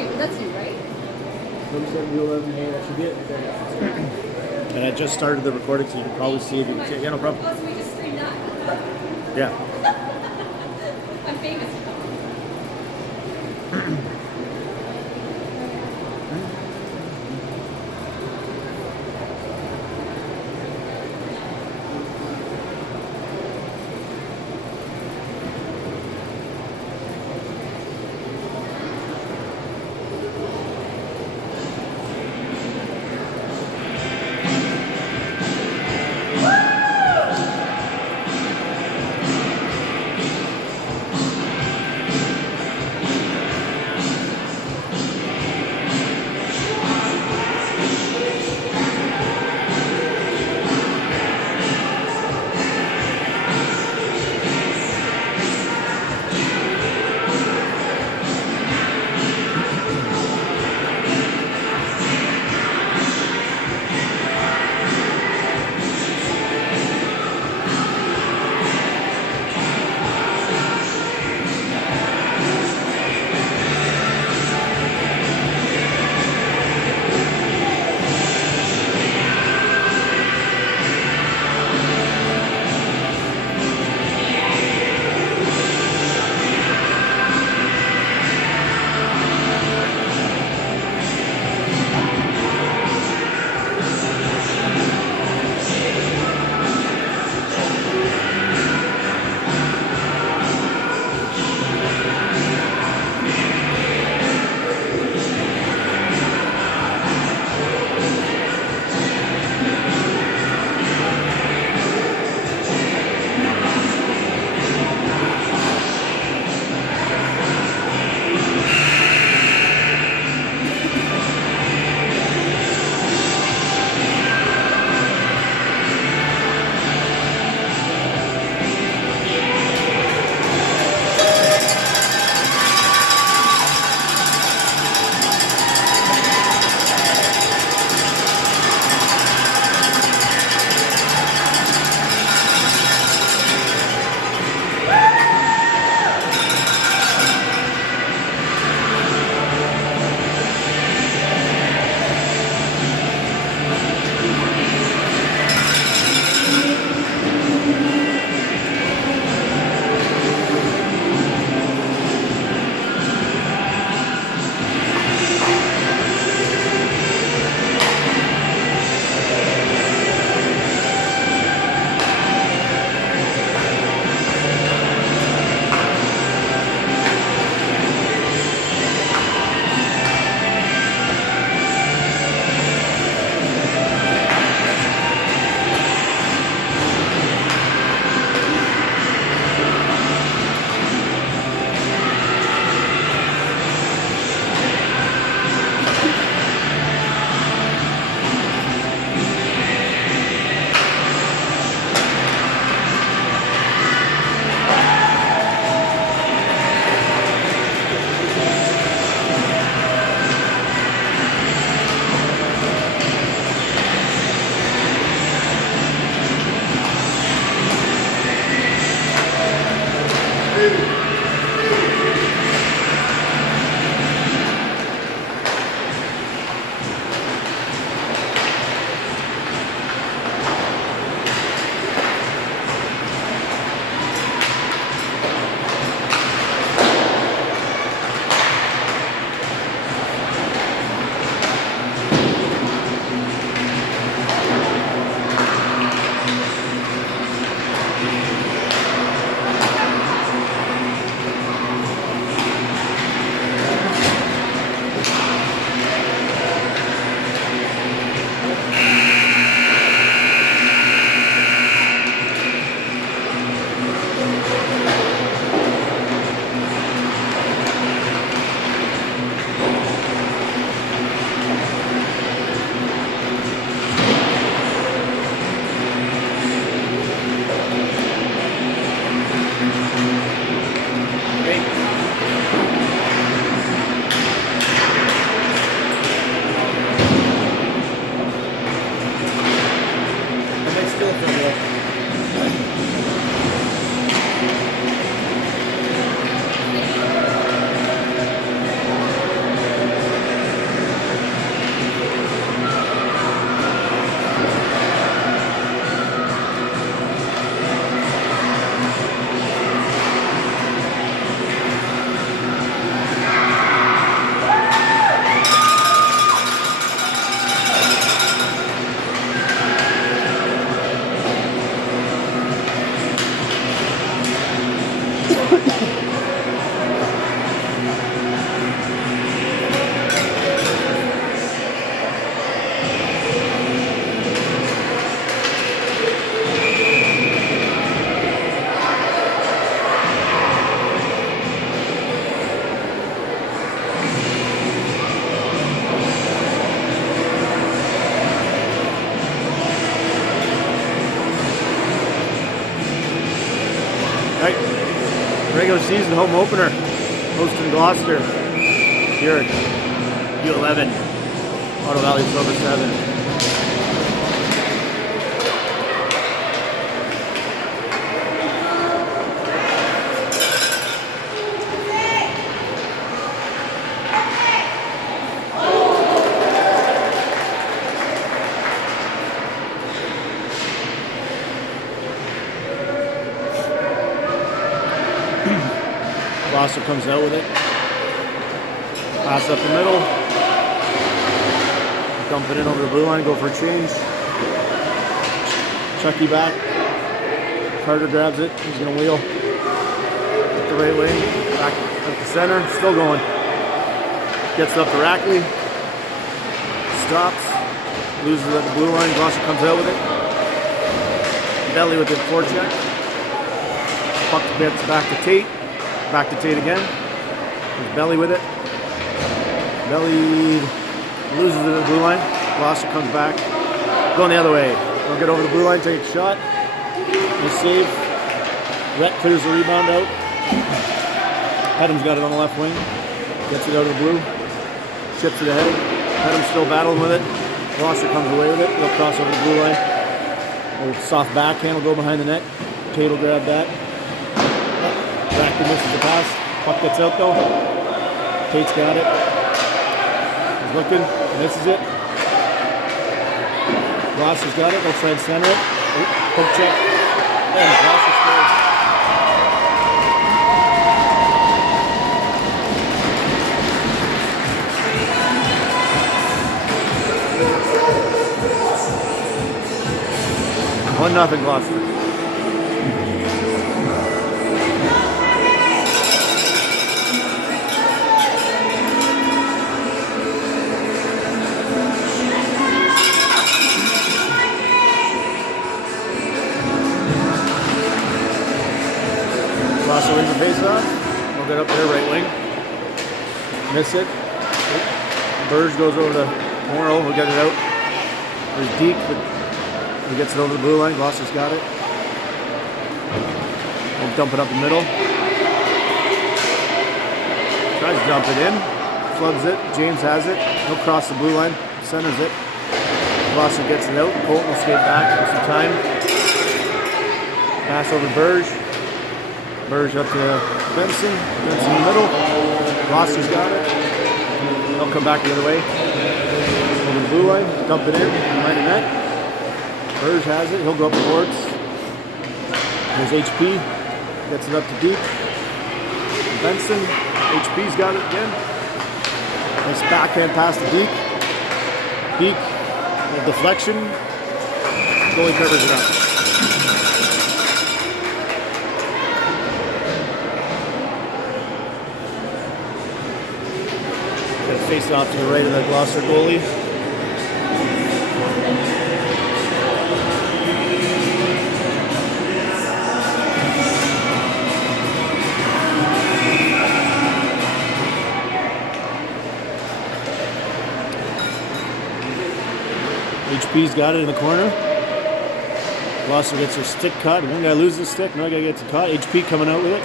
Wait, that's you, right? 27 you'll let me know what you get. And I just started the recording, so you can probably see if you can see it. Yeah, no problem. Oh, so we just streamed that. Yeah. I'm famous. season home opener, hosting Gloucester here at U11, Auto Valley Silver 7. Gloucester comes out with it. Pass up the middle. Dump it in over the blue line, go for a change. Chucky back. Carter grabs it. He's going to wheel. At the right wing. Back at the center. Still going. Gets it up to Rackley. Stops. Loses it at the blue line. Gloucester comes out with it. Belly with the forecheck. Puck gets back to Tate. Back to Tate again. There's Belly with it. Belly loses it at the blue line. Gloucester comes back. Going the other way. They'll get over the blue line, take a shot. Nice save. Rhett clears the rebound out. Pedham's got it on the left wing. Gets it out of the blue. Chips it ahead. Pedham's still battling with it. Gloucester comes away with it. They'll cross over the blue line. A little soft backhand will go behind the net. Tate will grab that. Rackley misses the pass. Puck gets out though. Tate's got it. He's looking. Misses it. Gloucester's got it. They'll try and center it. Poke check. And Gloucester scores. One nothing Gloucester. Gloucester wins the face-off. We'll get up there, right wing. Miss it. Burge goes over to Morrow. We'll get it out. There's Deke, but he gets it over the blue line. Gloucester's got it. We'll dump it up the middle. Tries to dump it in. Floods it. James has it. He'll cross the blue line. Centers it. Gloucester gets it out. Colton will skate back for some time. Pass over Burge. Burge up to Benson. Benson in the middle. Gloucester's got it. They'll come back the other way. Over the blue line. Dump it in. Behind the net. Burge has it. He'll go up the boards. There's HP. Gets it up to Deep. Benson. HP's got it again. Nice backhand pass to Deep. Deep. A deflection. Goalie covers it up. Face off to the right of the Gloucester goalie. HP's got it in the corner. Gloucester gets their stick cut. One guy loses the stick, another guy gets it caught. HP coming out with it.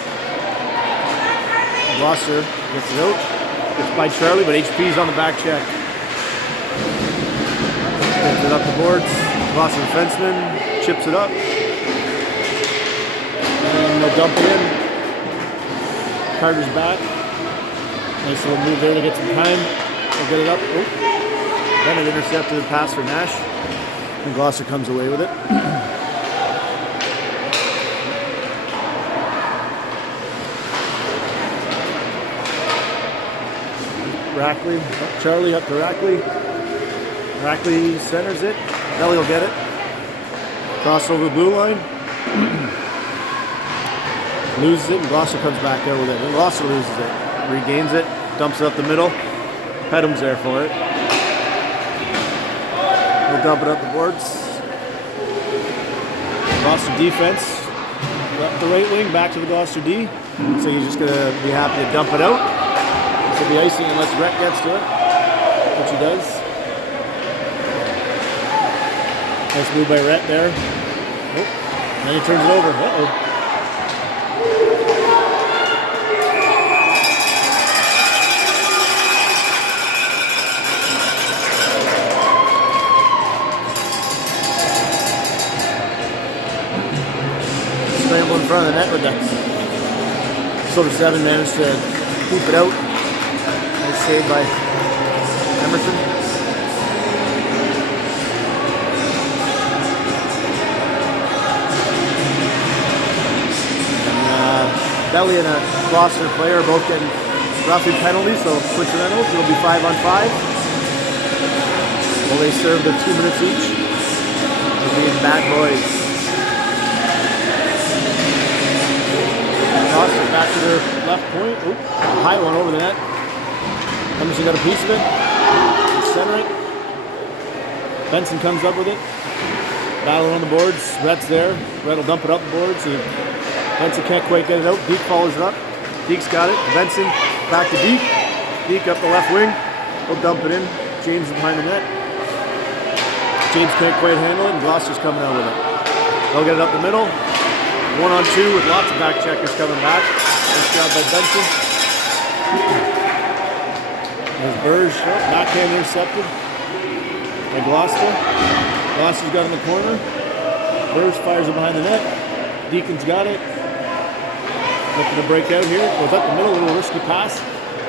Gloucester gets it out. It's by Charlie, but HP's on the back check. Gets it up the boards. Gloucester defenseman chips it up. And they'll dump it in. Carter's back. Nice little move there to get some time. They'll get it up. Oh. Then it intercepted the pass for Nash. And Gloucester comes away with it. Rackley, Charlie up to Rackley. Rackley centers it. Belly will get it. Cross over the blue line. Loses it, and Gloucester comes back out with it. And Gloucester loses it. Regains it. Dumps it up the middle. Pedham's there for it. He'll dump it up the boards. Gloucester defense. Up the right wing, back to the Gloucester D. So he's just going to be happy to dump it out. He'll be icing unless Rhett gets to it, which he does. Nice move by Rhett there. Oh, then he turns it over. Uh-oh. front of the net with the Silver 7 managed to keep it out. Nice save by Emerson. Belly and a Gloucester player are both getting roughing penalties, so coincidentals. It'll be 5-on-5. Well, they serve their 2 minutes each. They're being bad boys. Gloucester back to their left point. Oop, high one over the net. Emerson got a piece of it. Center it. Benson comes up with it. Battle on the boards. Rhett's there. Rhett will dump it up the boards. Benson can't quite get it out. Deke follows it up. Deke's got it. Benson back to Deke. Deke up the left wing. He'll dump it in. James is behind the net. James can't quite handle it, and Gloucester's coming out with it. They'll get it up the middle. 1-on-2 with lots of back checkers coming back. Nice job by Benson. There's Burge. Backhand intercepted by Gloucester. Gloucester's got it in the corner. Burge fires it behind the net. Deacon's got it. Looking to break out here. Goes up the middle, a little risky pass.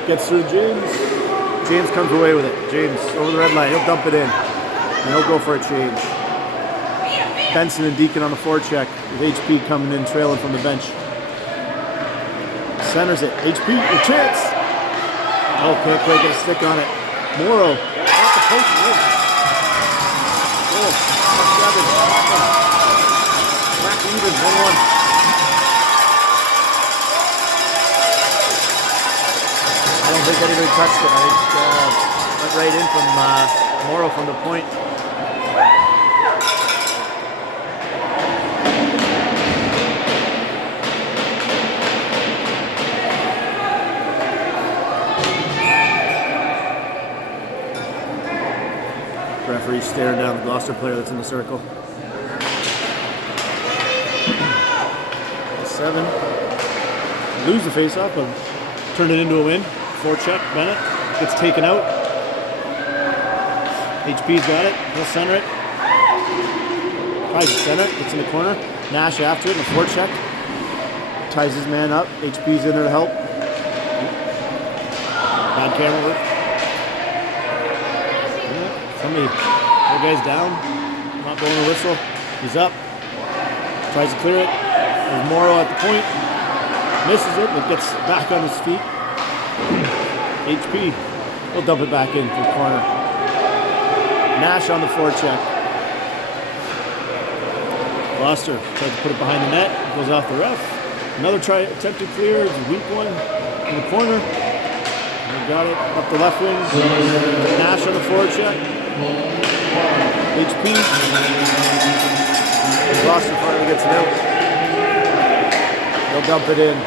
Gets through James. James comes away with it. James over the red line. He'll dump it in. And he'll go for a change. Benson and Deacon on the forecheck with HP coming in, trailing from the bench. Centers it. HP, a chance. Oh, can't quite get a stick on it. Morrow. Off the post. Oh, 7. Back even. 1-1. I don't think anybody touched it. I think went right in from Morrow from the point. Referee staring down the Gloucester player that's in the circle. 7. Lose the face-off, but turn it into a win. Forecheck, Bennett gets taken out. HP's got it. He'll center it. Tries to center it. Gets in the corner. Nash after it in the forecheck. Ties his man up. HP's in there to help. Bad camera work. Yeah, somebody, that guy's down. Not blowing a whistle. He's up. Tries to clear it. There's Morrow at the point. Misses it, but gets back on his feet. HP. He'll dump it back into the corner. Nash on the forecheck. Gloucester tried to put it behind the net. Goes off the ref. Another try, attempted clear. It's a weak one in the corner. They got it up the left wing. Nash on the forecheck. HP. Gloucester finally gets it out. They'll dump it in.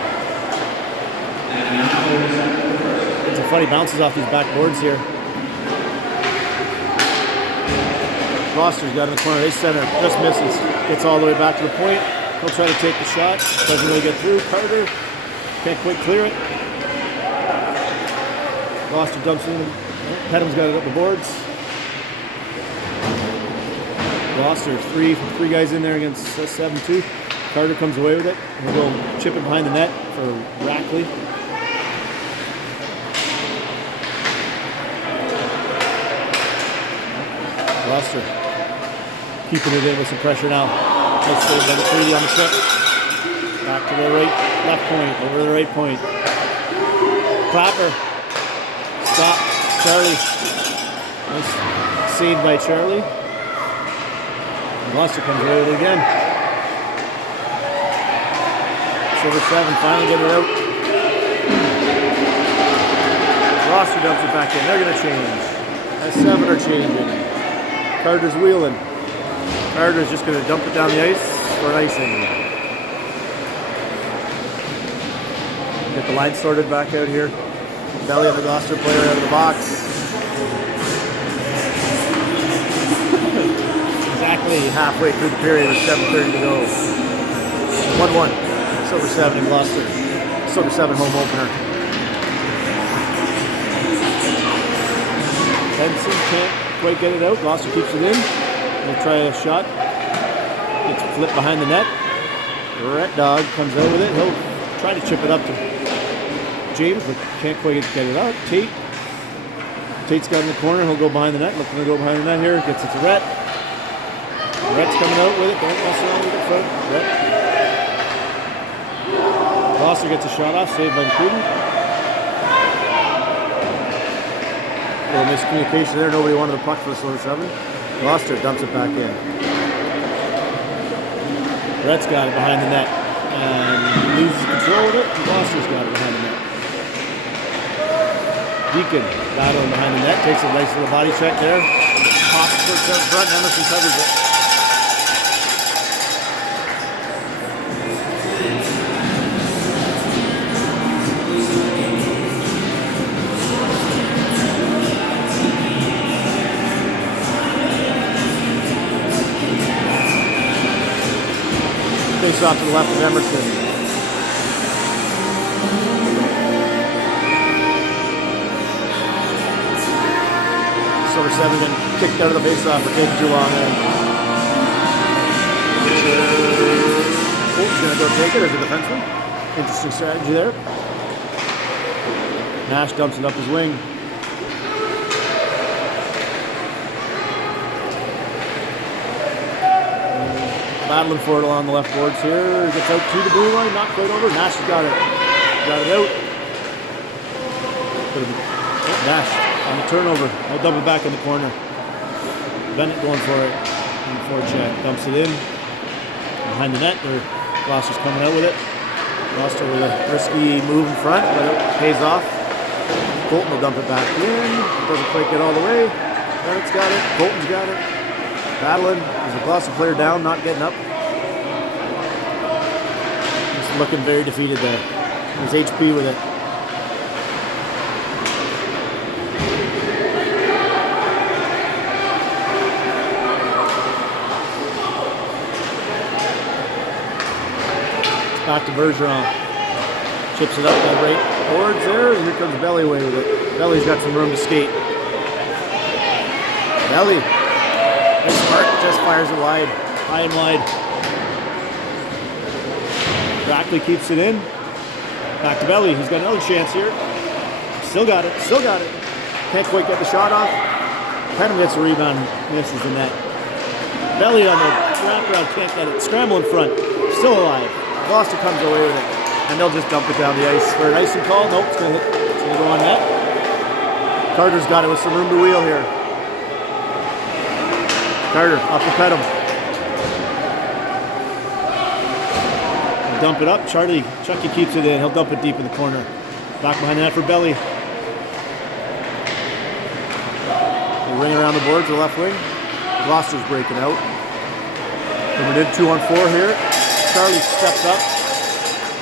It's a funny bounces off these back boards here. Gloucester's got in the corner. They center. Just misses. Gets all the way back to the point. He'll try to take the shot. Doesn't really get through. Carter can't quite clear it. Gloucester dumps in. Pedham's got it up the boards. Gloucester, three guys in there against 7-2. Carter comes away with it. And he'll go chip it behind the net for Rackley. Gloucester keeping it in with some pressure now. Nice save by the 3D on the chip. Back to the left point, over the right point. Clapper. Stop. Charlie. Nice save by Charlie. And Gloucester comes away with it again. Silver 7 finally getting it out. Gloucester dumps it back in. They're going to change. As 7 are changing. Carter's wheeling. Carter's just going to dump it down the ice for an icing. Get the line sorted back out here. Belly of the Gloucester player out of the box. Exactly halfway through the period with 7:30 to go. 1-1. Silver 7 in Gloucester. Silver 7 home opener. Benson can't quite get it out. Gloucester keeps it in. He'll try a shot. Gets flipped behind the net. Red Dog comes out with it. He'll try to chip it up to James, but can't quite get it out. Tate's got in the corner. He'll go behind the net. Looking to go behind the net here. Gets it to Rhett. Rhett's coming out with it. Don't mess around with it. Front. Rhett. Gloucester gets a shot off. Saved by McCready. A little miscommunication there. Nobody wanted the puck for the slow 7. Gloucester dumps it back in. Rhett's got it behind the net and loses control of it. Gloucester's got it behind the net. Deacon battling behind the net, takes a nice little body check there. Pops first out in front, and Emerson covers it. Face off to the left of Emerson. Silver 7 and kicked out of the faceoff for taking too long there. He's going to go take it as a defenseman. Interesting strategy there. Nash dumps it up his wing. Battling for it along the left boards here. Gets out to the blue line, not quite over. Nash has got it. Got it out. Nash on the turnover. I'll dump it back in the corner. Bennett going for it. On the forecheck. Dumps it in. Behind the net. Gloucester's coming out with it. Gloucester with a risky move in front, but it pays off. Colton will dump it back in. Doesn't quite get all the way. Bennett's got it. Colton's got it. Battling. There's a Gloucester player down, not getting up. Just looking very defeated there. There's HP with it. Back to Bergeron. Chips it up that right boards there, and here comes Belly away with it. Belly's got some room to skate. Belly. Nice spark, just fires it wide. High and wide. Brackley keeps it in. Back to Belly. He's got another chance here. Still got it. Still got it. Can't quite get the shot off. Penham gets a rebound. Misses the net. Belly on the wraparound. Can't get it. Scramble in front. Still alive. Gloucester comes away with it, and they'll just dump it down the ice for an icing call. Nope, it's going to go on net. Carter's got it with some room to wheel here. Carter up to Penham. He'll dump it up. Chucky keeps it in. He'll dump it deep in the corner. Back behind the net for Belly. They ring around the boards, the left wing. Gloucester's breaking out. And we did 2-on-4 here. Charlie steps up,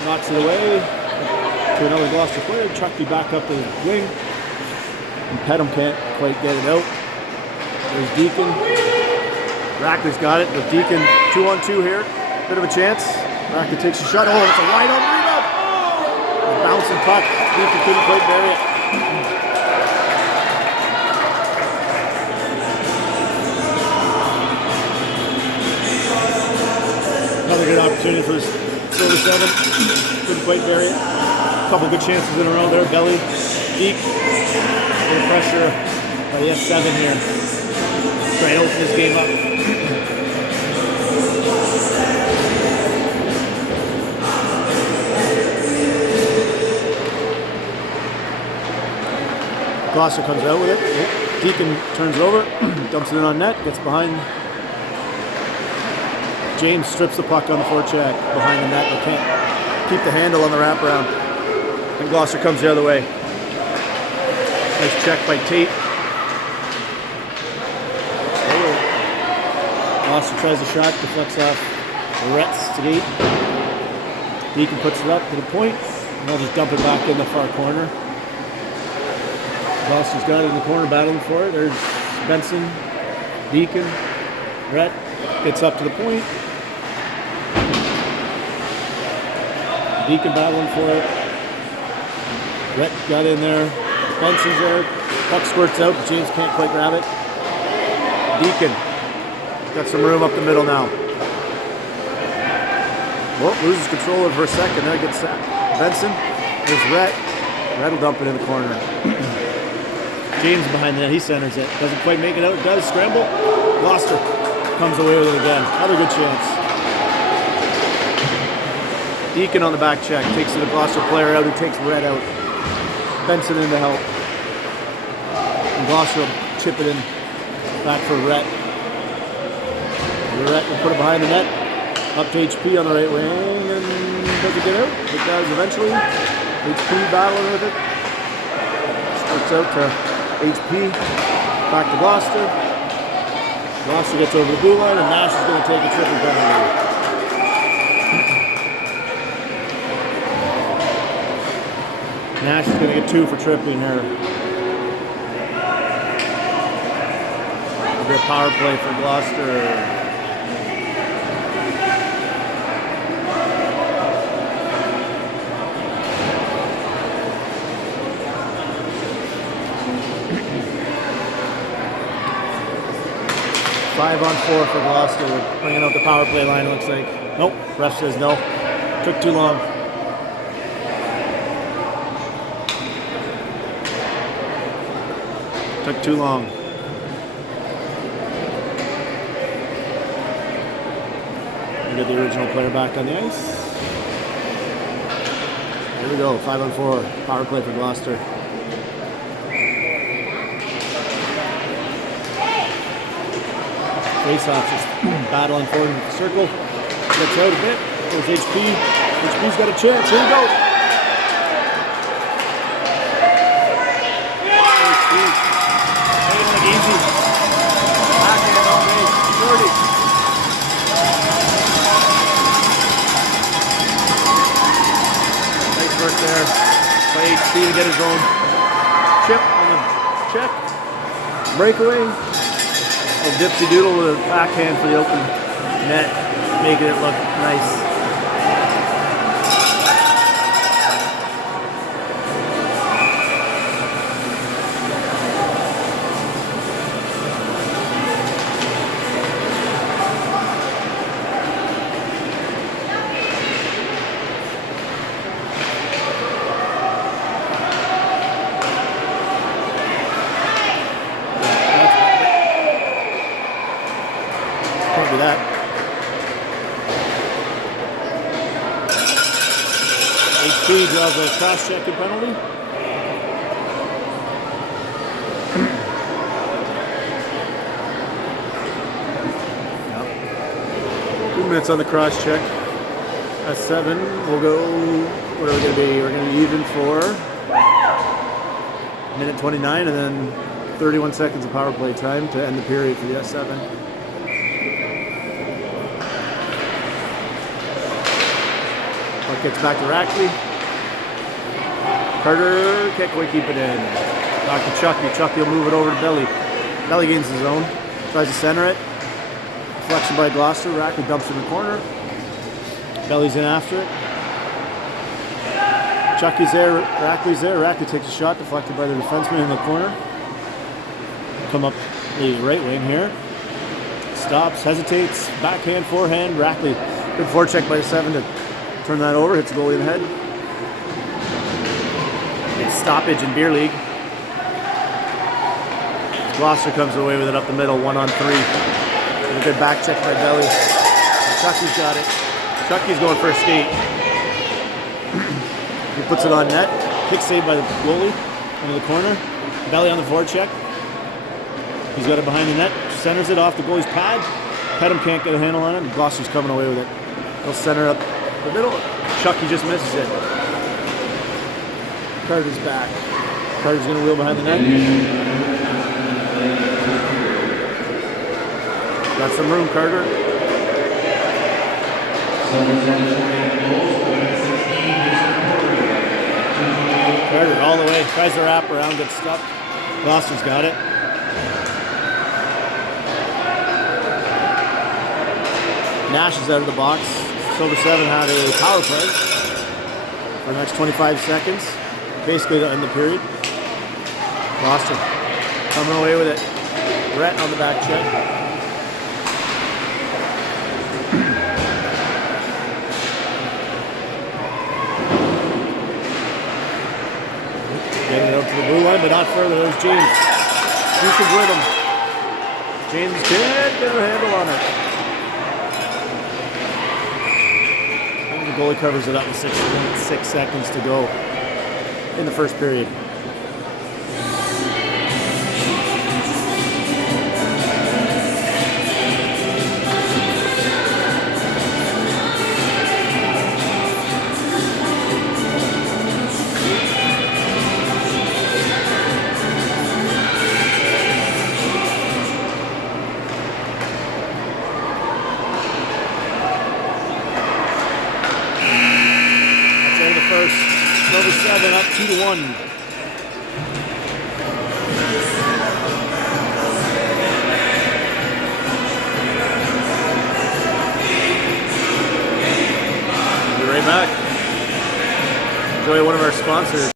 knocks it away to another Gloucester player. Chucky back up the wing. And Penham can't quite get it out. There's Deacon. Rackley's got it, but Deacon 2-on-2 here. Bit of a chance. Rackley takes a shot. Oh, it's a wide open rebound. A bouncing puck. Deacon couldn't quite bury it. Another good opportunity for Silver 7. Couldn't quite bury it. A couple good chances in a row there. Belly, deep. A little pressure by the S7 here. Trying to open this game up. Gloucester comes out with it. Deacon turns it over, dumps it in on net, gets behind. James strips the puck on the forecheck behind the net, but can't keep the handle on the wraparound. And Gloucester comes the other way. Nice check by Tate. Gloucester tries a shot, deflects off Rhett's to Gate. Deacon puts it up to the point, and they'll just dump it back in the far corner. Gloucester's got it in the corner, battling for it. There's Benson, Deacon, Rhett gets up to the point. Deacon battling for it. Rhett got in there. Benson's there. Puck squirts out, but James can't quite grab it. Deacon got some room up the middle now. Well, loses control of it for a second. There gets Benson. There's Rhett. Rhett will dump it in the corner. James behind the net. He centers it. Doesn't quite make it out. Does scramble. Gloucester comes away with it again. Another good chance. Deacon on the back check. Takes the Gloucester player out who takes Rhett out. Benson in to help. And Gloucester will chip it in back for Rhett. Rhett will put it behind the net. Up to HP on the right wing, and does it get out? It does eventually. HP battling with it. Starts out to HP. Back to Gloucester. Gloucester gets over the blue line, and Nash is going to take a triple penalty. Nash is going to get 2 for tripping here. It'll be a power play for Gloucester. 5-on-4 for Gloucester. We're bringing out the power play line, it looks like. Nope, ref says no. Took too long. Took too long. We get the original player back on the ice. Here we go, 5-on-4. Power play for Gloucester. Face-off just battling forward in the circle. Gets out a bit. There's HP. HP's got a chance. Here we go. HP. Making it look easy. Backhand all day. 40. Nice work there by HP to get his own chip on the check. Breakaway. Dipsy Doodle with a backhand for the open net, making it look nice. That. HP draws a cross-checking penalty. Yep. 2 minutes on the cross-check. At 7, we'll go, what are we going to be? We're going to be even for minute 29 and then 31 seconds of power play time to end the period for the S7. Gets back to Rackley. Carter can't quite keep it in. Back to Chucky. Chucky will move it over to Belly. Belly gains his own. Tries to center it. Deflection by Gloucester. Rackley dumps in the corner. Belly's in after it. Chucky's there. Rackley's there. Rackley takes a shot. Deflected by the defenseman in the corner. Come up the right wing here. Stops. Hesitates. Backhand, forehand. Rackley. Good forecheck by the 7 to turn that over, hits the goalie in the head. It's stoppage in beer league. Gloucester comes away with it up the middle, 1-on-3. And a good back check by Belly. And Chucky's got it. Chucky's going for a skate. He puts it on net. Kick saved by the goalie into the corner. Belly on the forecheck. He's got it behind the net. Centers it off the goalie's pad. Pedham can't get a handle on it. And Gloucester's coming away with it. He'll center up the middle. Chucky just misses it. Carter's back. Carter's going to wheel behind the net. Got some room, Carter. Carter all the way. Tries to wrap around, gets stuck. Gloucester's got it. Nash is out of the box. Silver 7 had a power play for the next 25 seconds, basically to end the period. Gloucester coming away with it. Brett on the back check. Getting it out to the blue line, but not further. There's James. Houston's with him. James can't get a handle on it. And the goalie covers it up with 6 seconds to go in the first period. Number 7 up 2-1. Be right back. Enjoy one of our sponsors.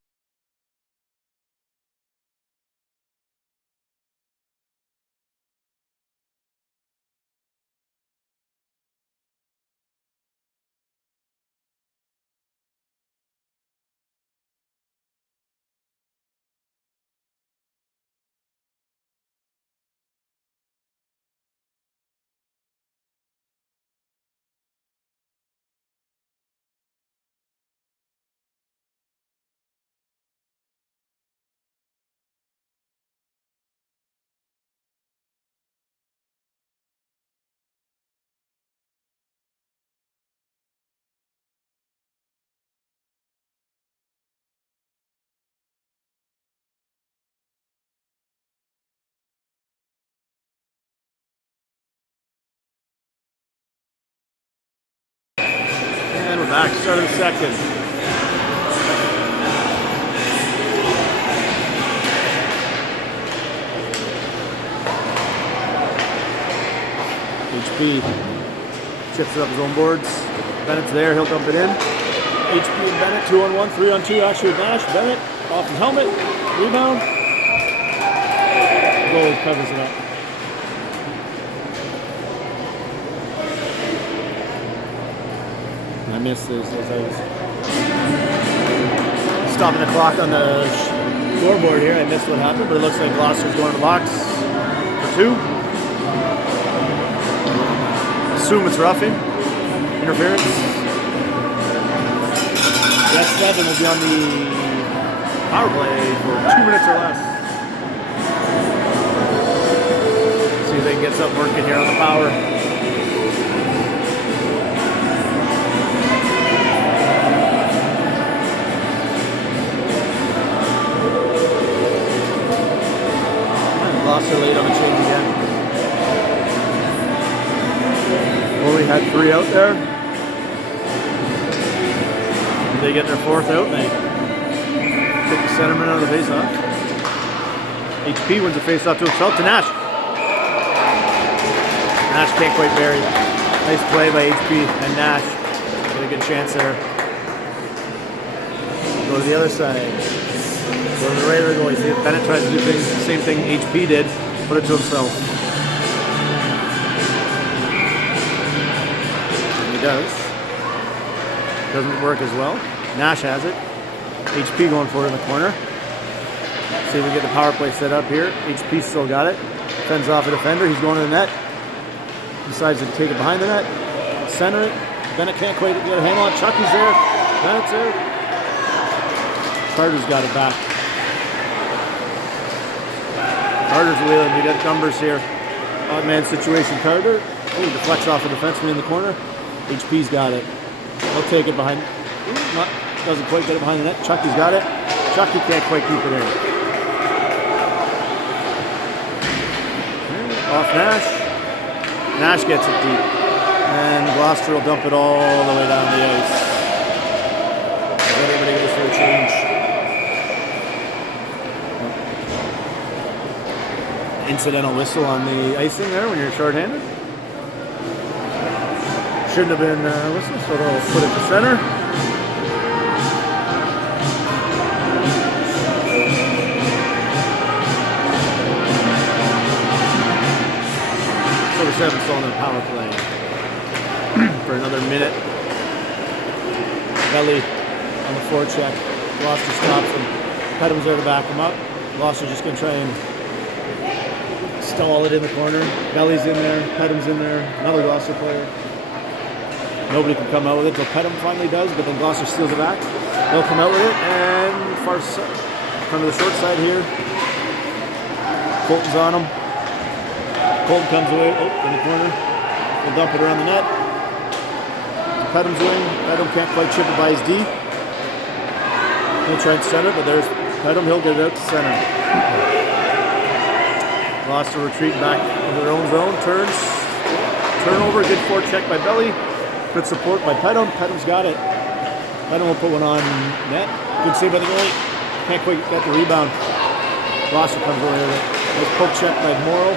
And we're back. Start of the second. HP chips it up his own boards. Bennett's there. He'll dump it in. HP and Bennett 2-on-1, 3-on-2. Actually, Nash. Bennett off his helmet. Rebound. Goal covers it up. I missed this as I was stopping the clock on the scoreboard here. I missed what happened, but it looks like Gloucester's going to the box for 2. Assume it's roughing. Interference. That 7 will be on the power play for 2 minutes or less. See if they can get something working here on the power. Gloucester late on the change again. Well, we had 3 out there. They get their 4th out and they take the centerman out of the face-off. HP wins the face-off to himself to Nash. Nash can't quite bury it. Nice play by HP and Nash. Get a good chance there. Go to the other side. Go to the regular goal. You see if Bennett tries to do things, the same thing HP did, put it to himself. And he does. Doesn't work as well. Nash has it. HP going for it in the corner. See if we get the power play set up here. HP still got it. Fends off a defender. He's going to the net. Decides to take it behind the net. Center it. Bennett can't quite get a handle on it. Chucky's there. Bennett's there. Carter's got it back. Carter's wheeling. We got numbers here. Odd man situation. Carter. Oh, deflects off a defenseman in the corner. HP's got it. He'll take it behind. Doesn't quite get it behind the net. Chucky's got it. Chucky can't quite keep it in. Off Nash. Nash gets it deep. And Gloucester will dump it all the way down the ice. If anybody goes for a change. Incidental whistle on the icing there when you're shorthanded. Shouldn't have been whistle, so they'll put it to center. So the 7th on the power play for another minute. Belly on the forecheck. Gloucester stops him. Pedham's there to back him up. Gloucester's just going to try and stall it in the corner. Belly's in there. Pedham's in there. Another Gloucester player. Nobody can come out with it until Pedham finally does, but then Gloucester steals it back. They'll come out with it, and far front of the short side here. Colton's on him. Colton comes away in the corner. He'll dump it around the net. Pedham's wing. Pedham can't quite chip it by his D. He'll try and center, but there's Pedham. He'll get it out to center. Gloucester retreat back into their own zone. Turns. Turnover. Good forecheck by Belly. Good support by Pedham. Pedham's got it. Pedham will put one on net. Good save by the goalie. Can't quite get the rebound. Gloucester comes away with it. Nice poke check by Morrow.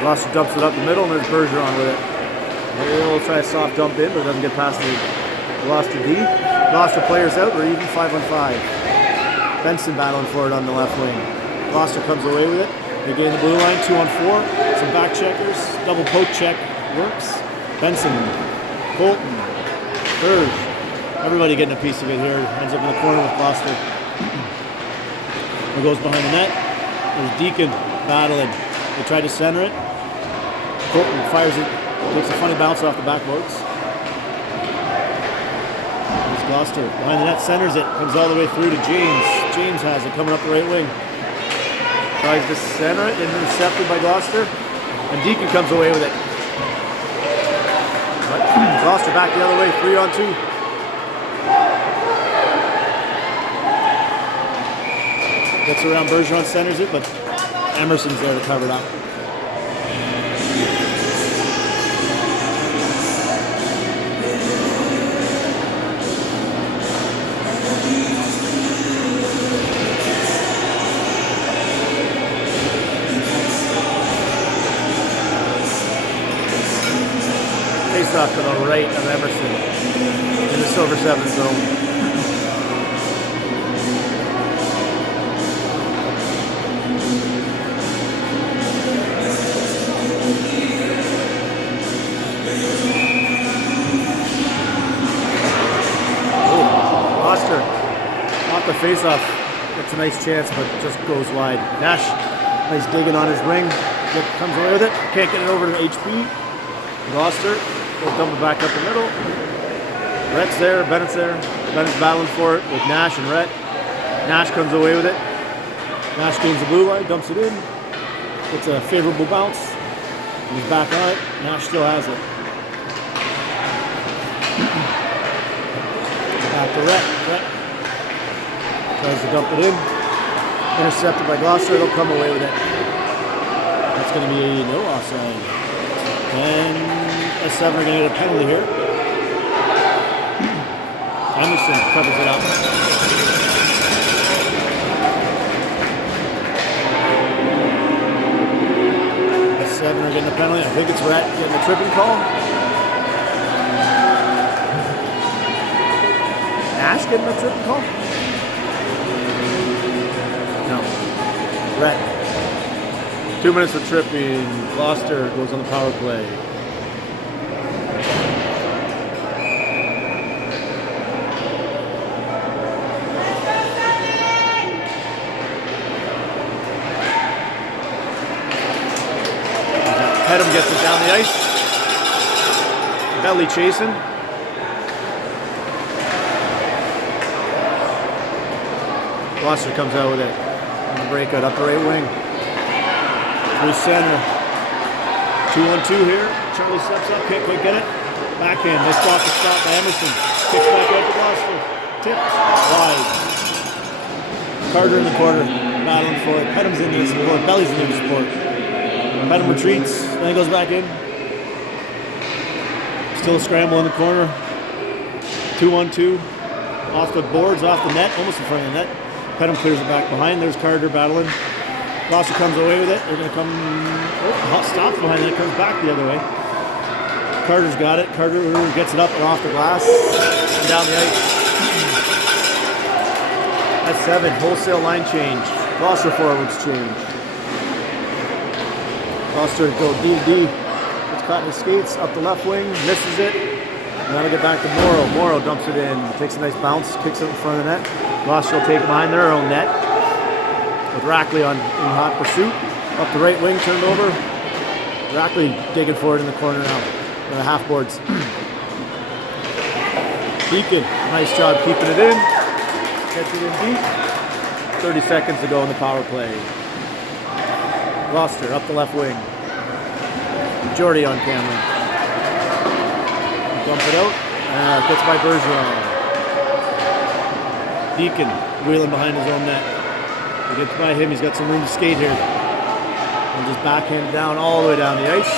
Gloucester dumps it up the middle, and there's Bergeron with it. He'll try a soft dump in, but it doesn't get past the Gloucester D. Gloucester players out. We're even 5-on-5. Benson battling for it on the left wing. Gloucester comes away with it. They get in the blue line, 2-on-4. Some back checkers. Double poke check works. Benson, Colton, Berge. Everybody getting a piece of it here. Ends up in the corner with Gloucester. It goes behind the net. There's Deacon battling. They try to center it. Colton fires it. Takes a funny bounce off the backboards. There's Gloucester behind the net, centers it. Comes all the way through to James. James has it coming up the right wing. Tries to center it, intercepted by Gloucester. And Deacon comes away with it. But Gloucester back the other way, 3-on-2. Gets around Bergeron, centers it, but Emerson's there to cover it up. Face off to the right of Emerson in the silver 7 zone. Gloucester off the face-off. Gets a nice chance, but just goes wide. Nash, nice digging on his wing. Comes away with it. Can't get it over to HP. Gloucester will dump it back up the middle. Rhett's there. Bennett's there. Bennett's battling for it with Nash and Rhett. Nash comes away with it. Nash gains the blue line, dumps it in. It's a favorable bounce. He's back on it. Nash still has it. Back to Rhett. Rhett tries to dump it in. Intercepted by Gloucester. They'll come away with it. That's going to be a no offside. And S7 are going to get a penalty here. Emerson covers it up. S7 are getting a penalty. I think it's Rhett getting a tripping call. Nash getting a tripping call? No. Rhett. 2 minutes for tripping. Gloucester goes on the power play. Pedham gets it down the ice. Belly chasing. Gloucester comes out with it. On the breakout up the right wing. Through center. 2-on-2 here. Charlie steps up, can't quite get it. Backhand. Nice block to stop by Emerson. Kicks back out to Gloucester. Tipped. Wide. Carter in the corner. Battling for it. Pedham's in the support. Belly's in the support. Pedham retreats. Then he goes back in. Still a scramble in the corner. 2-on-2. Off the boards, off the net. Almost in front of the net. Pedham clears it back behind. There's Carter battling. Gloucester comes away with it. They're going to come. Stops behind it. It comes back the other way. Carter's got it. Carter gets it up and off the glass. And down the ice. That's 7. Wholesale line change. Gloucester forwards change. Gloucester go D to D. Gets caught in his skates. Up the left wing. Misses it. And that'll get back to Morrow. Morrow dumps it in. Takes a nice bounce. Kicks it in front of the net. Gloucester will take it behind their own net with Rackley in hot pursuit. Up the right wing, turned over. Rackley digging for it in the corner now. The half boards. Deacon, nice job keeping it in. Gets it in deep. 30 seconds to go in the power play. Gloucester up the left wing. Jordy on camera. Dump it out. Gets by Bergeron. Deacon wheeling behind his own net. He gets by him. He's got some room to skate here. And just backhand down all the way down the ice.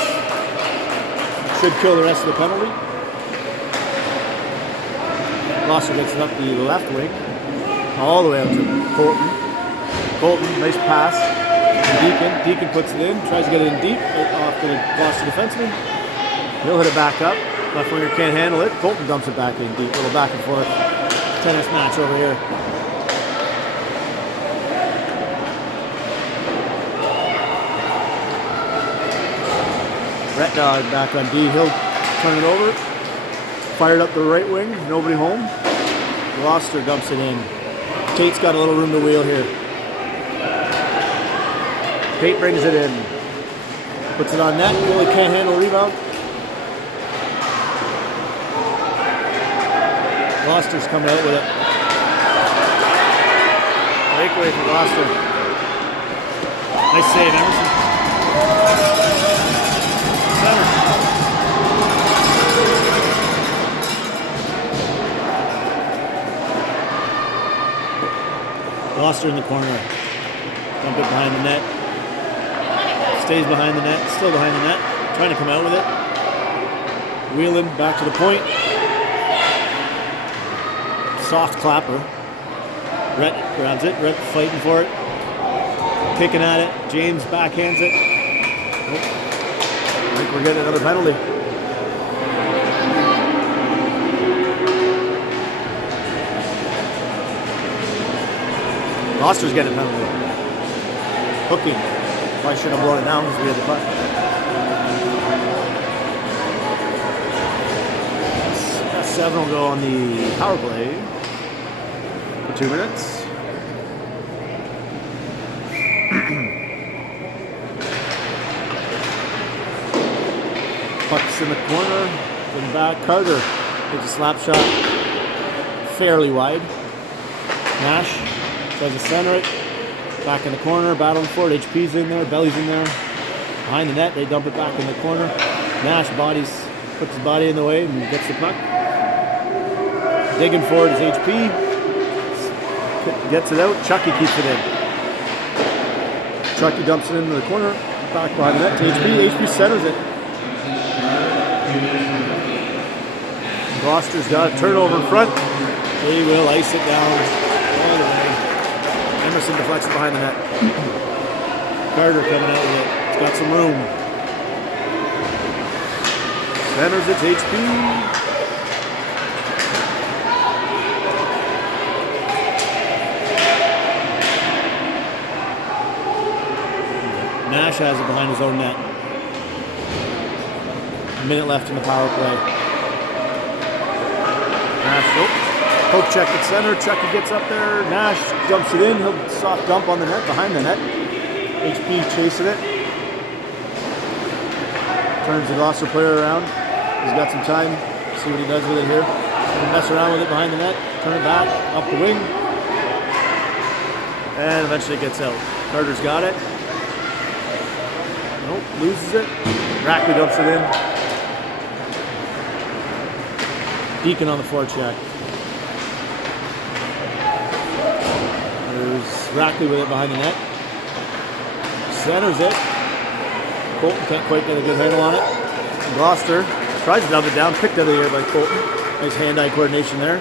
Should kill the rest of the penalty. Gloucester gets it up the left wing. All the way out to Colton. Colton, nice pass. Deacon puts it in. Tries to get it in deep. Off to the Gloucester defenseman. He'll hit it back up. Left winger can't handle it. Colton dumps it back in deep. Little back and forth tennis match over here. Red Dog back on D. He'll turn it over. Fired up the right wing. Nobody home. Gloucester dumps it in. Tate's got a little room to wheel here. Tate brings it in. Puts it on net. Really can't handle a rebound. Gloucester's coming out with it. Breakaway for Gloucester. Nice save, Emerson. Center. Gloucester in the corner. Dump it behind the net. Stays behind the net. Still behind the net. Trying to come out with it. Wheeling back to the point. Soft clapper. Rhett grabs it. Rhett fighting for it. Kicking at it. James backhands it. Oh. I think we're getting another penalty. Gloucester's getting a penalty. Hooking. Probably should have blown it down because we had the puck. 7 will go on the power play for 2 minutes. Puck's in the corner. Getting back. Carter gets a slap shot. Fairly wide. Nash tries to center it. Back in the corner, battling for it. HP's in there, Belly's in there. Behind the net, they dump it back in the corner. Nash puts his body in the way and gets the puck. Digging for it is HP. Gets it out. Chucky keeps it in. Chucky dumps it into the corner. Back behind the net to HP. HP centers it. Gloucester's got a turnover in front. They will ice it down all the way. Emerson deflects it behind the net. Carter coming out with it. It's got some room. Centers it to HP. Nash has it behind his own net. A minute left in the power play. Nash, poke check at center. Chucky gets up there. Nash dumps it in. He'll soft dump on the net, behind the net. HP chasing it. Turns the Gloucester player around. He's got some time. See what he does with it here. Gonna mess around with it behind the net. Turn it back, up the wing. And eventually it gets out. Carter's got it. Nope, loses it. Rackley dumps it in. Deacon on the forecheck. There's Rackley with it behind the net. Centers it. Colton can't quite get a good handle on it. Gloucester tries to dump it down. Picked out of the air by Colton. Nice hand-eye coordination there.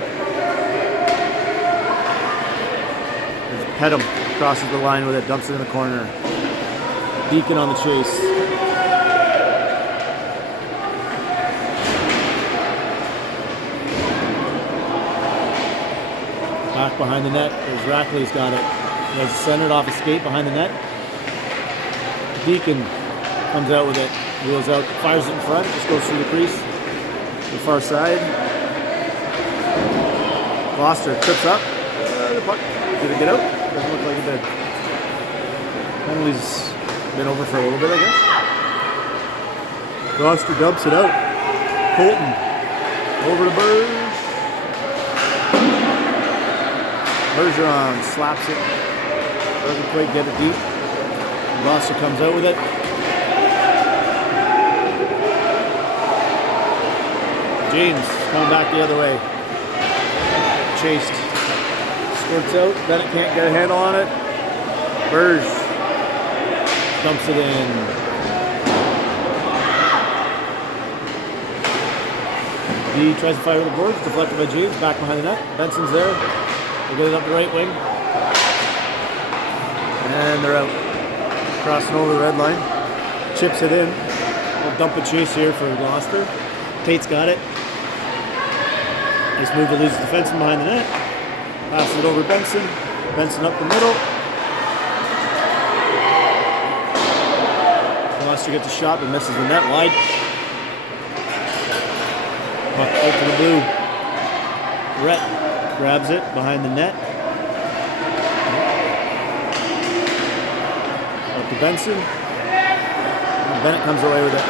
There's Pedham. Crosses the line with it. Dumps it in the corner. Deacon on the chase. Back behind the net. There's Rackley's got it. He has it centered off his skate behind the net. Deacon comes out with it. Wheels out, fires it in front. Just goes through the crease. The far side. Gloucester trips up. The puck. Did it get out? Doesn't look like it did. Penalty's been over for a little bit, I guess. Gloucester dumps it out. Colton over to Burge. Bergeron slaps it. Doesn't quite get it deep. Gloucester comes out with it. James coming back the other way. Chased. Squirts out. Bennett can't get a handle on it. Burge dumps it in. He tries to fire the boards. Deflected by James. Back behind the net. Benson's there. They get it up the right wing. And they're out. Crossing over the red line. Chips it in. We'll dump a chase here for Gloucester. Tate's got it. Nice move to lose the defenseman behind the net. Passes it over to Benson. Benson up the middle. Gloucester gets a shot but misses the net wide. Puck out to the blue. Rhett grabs it behind the net. Up to Benson. And Bennett comes away with it.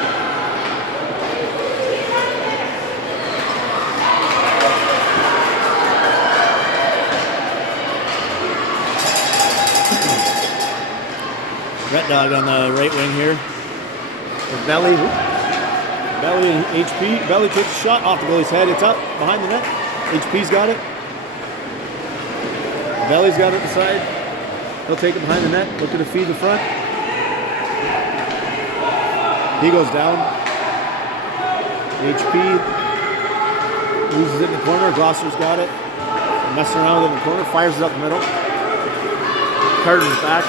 Red Dog on the right wing here. With Belly. Belly and HP. Belly takes a shot off the goalie's head. It's up behind the net. HP's got it. Belly's got it the side. He'll take it behind the net. Looking to feed the front. He goes down. HP loses it in the corner. Gloucester's got it. Messing around with it in the corner. Fires it up the middle. Carter's back.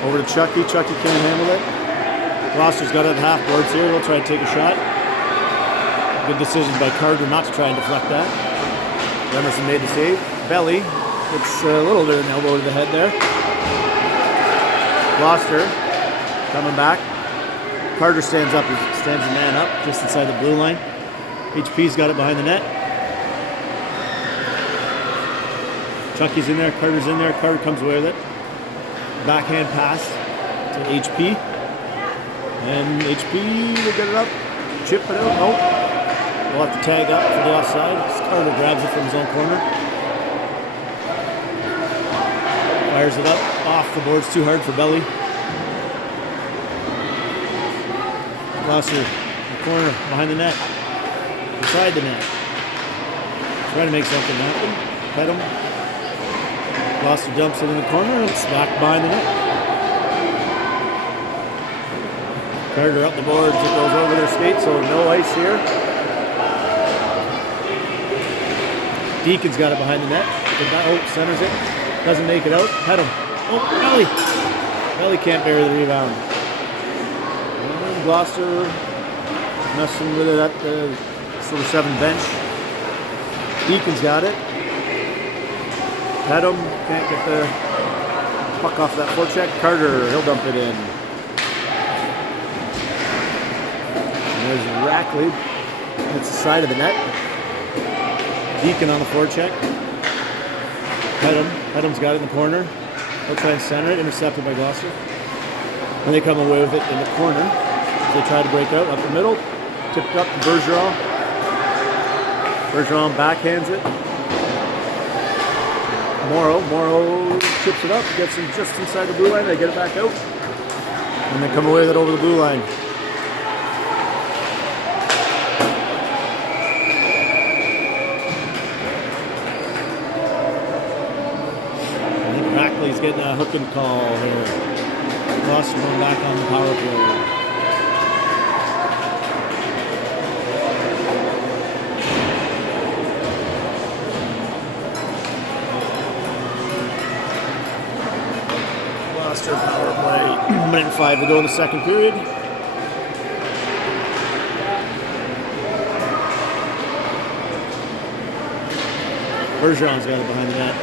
Over to Chucky. Chucky can't handle it. Gloucester's got it at half boards here. He'll try to take a shot. Good decision by Carter not to try and deflect that. Emerson made the save. Belly. It's a little bit of an elbow to the head there. Gloucester coming back. Carter stands up. He stands the man up just inside the blue line. HP's got it behind the net. Chucky's in there. Carter's in there. Carter comes away with it. Backhand pass to HP. And HP will get it up. Chip it out. Nope. We'll have to tag up for the offside. Carter grabs it from his own corner. Fires it up. Off the boards too hard for Belly. Gloucester in the corner behind the net. Beside the net. Trying to make something happen. Pet him. Gloucester dumps it in the corner and it's back behind the net. Carter up the boards. It goes over their skates, so no ice here. Deacon's got it behind the net. Oh, centers it. Doesn't make it out. Head him. Oh, Belly. Belly can't bury the rebound. And Gloucester messing with it at the silver 7 bench. Deacon's got it. Head him. Can't get the puck off that forecheck. Carter, he'll dump it in. And there's Rackley. Hits the side of the net. Deacon on the forecheck. Hedham's got it in the corner. They'll try and center it. Intercepted by Gloucester. And they come away with it in the corner. They try to break out up the middle. Tipped up to Bergeron. Bergeron backhands it. Morrow chips it up. Gets him just inside the blue line. They get it back out. And they come away with it over the blue line. He's getting a hook and call here. Gloucester going back on the power play. Gloucester power play. 1:05 to go in the second period. Bergeron's got it behind the net.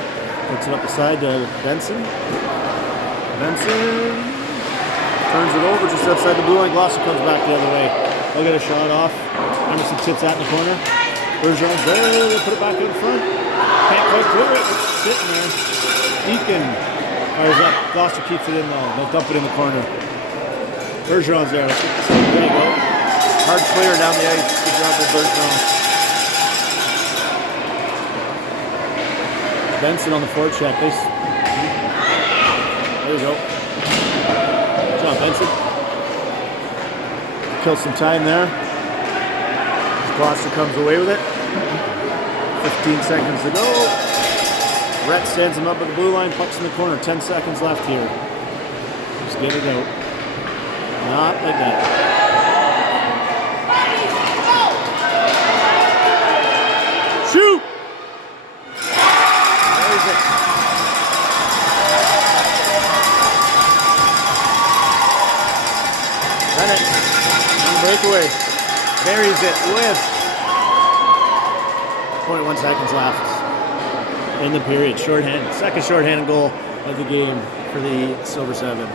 Puts it up the side to Benson. Benson turns it over just outside the blue line. Gloucester comes back the other way. They'll get a shot off. Emerson tips that in the corner. Bergeron's there. They put it back in front. Can't quite clear it. It's sitting there. Deacon fires up. Gloucester keeps it in though. They'll dump it in the corner. Bergeron's there. Let's get this thing ready to go. Hard clear down the ice. Good job by Bergeron. Benson on the forecheck. There you go. Good job, Benson. Kill some time there. Gloucester comes away with it. 15 seconds to go. Brett stands him up at the blue line. Puck's in the corner. 10 seconds left here. Just get it out. Not like that. Shoot! There's it. Bennett on the breakaway. Buries it with 0.1 seconds left in the period. Shorthand. Second shorthanded goal of the game for the Silver Seven.